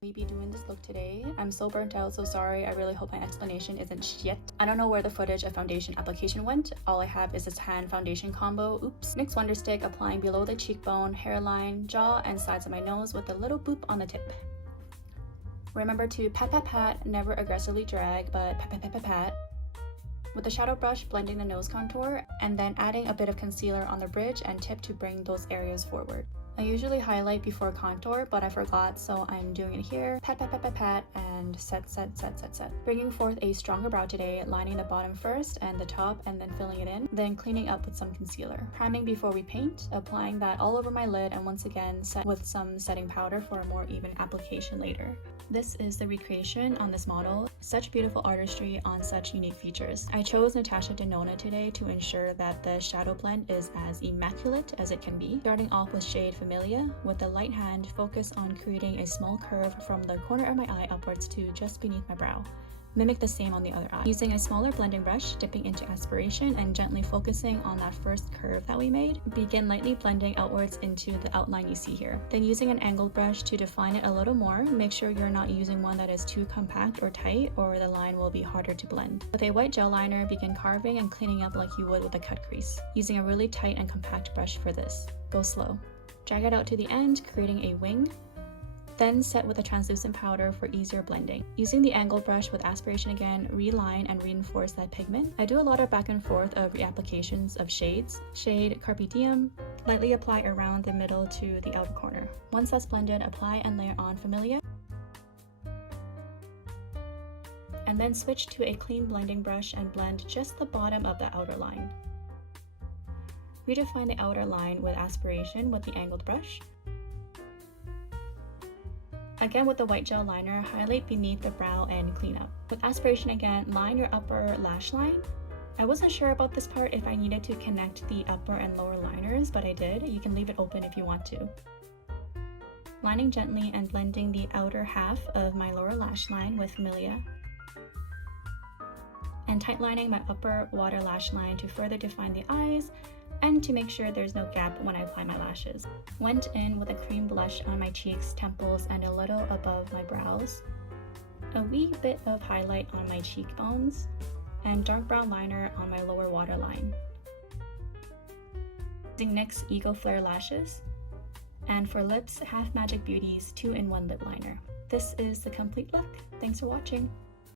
We be doing this look today. I'm so burnt out, so sorry. I really hope my explanation isn't shit. I don't know where the footage of foundation application went. All I have is this hand foundation combo. Oops. NYX Wonder Stick applying below the cheekbone, hairline, jaw, and sides of my nose with a little boop on the tip. Remember to pat pat pat, never aggressively drag, but pat pat pat pat pat. With the shadow brush, blending the nose contour, and then adding a bit of concealer on the bridge and tip to bring those areas forward. I usually highlight before contour, but I forgot, so I'm doing it here. Pat, pat, pat, pat, pat, and set, set, set, set, set. Bringing forth a stronger brow today, lining the bottom first and the top, and then filling it in, then cleaning up with some concealer. Priming before we paint, applying that all over my lid, and once again set with some setting powder for a more even application later. This is the recreation on this model. Such beautiful artistry on such unique features. I chose Natasha Denona today to ensure that the shadow blend is as immaculate as it can be. Starting off with shade Familia, with a light hand, focus on creating a small curve from the corner of my eye upwards to just beneath my brow. Mimic the same on the other eye. Using a smaller blending brush, dipping into aspiration and gently focusing on that first curve that we made, begin lightly blending outwards into the outline you see here. Then using an angled brush to define it a little more, make sure you're not using one that is too compact or tight, or the line will be harder to blend. With a white gel liner, begin carving and cleaning up like you would with a cut crease. Using a really tight and compact brush for this. Go slow. Drag it out to the end, creating a wing. Then set with a translucent powder for easier blending. Using the angled brush with aspiration again, reline and reinforce that pigment. I do a lot of back and forth of reapplications of shades. Shade Carpe Diem, lightly apply around the middle to the outer corner. Once that's blended, apply and layer on Familia. And then switch to a clean blending brush and blend just the bottom of the outer line. Redefine the outer line with aspiration with the angled brush. Again with the white gel liner, highlight beneath the brow and clean up. With aspiration again, line your upper lash line. I wasn't sure about this part if I needed to connect the upper and lower liners, but I did. You can leave it open if you want to. Lining gently and blending the outer half of my lower lash line with Familia. And tight lining my upper water lash line to further define the eyes and to make sure there's no gap when I apply my lashes. Went in with a cream blush on my cheeks, temples, and a little above my brows. A wee bit of highlight on my cheekbones, and dark brown liner on my lower waterline. Using NYX Ego Flare lashes. And for lips, Half Magic Beauty's 2-in-1 lip liner. This is the complete look. Thanks for watching.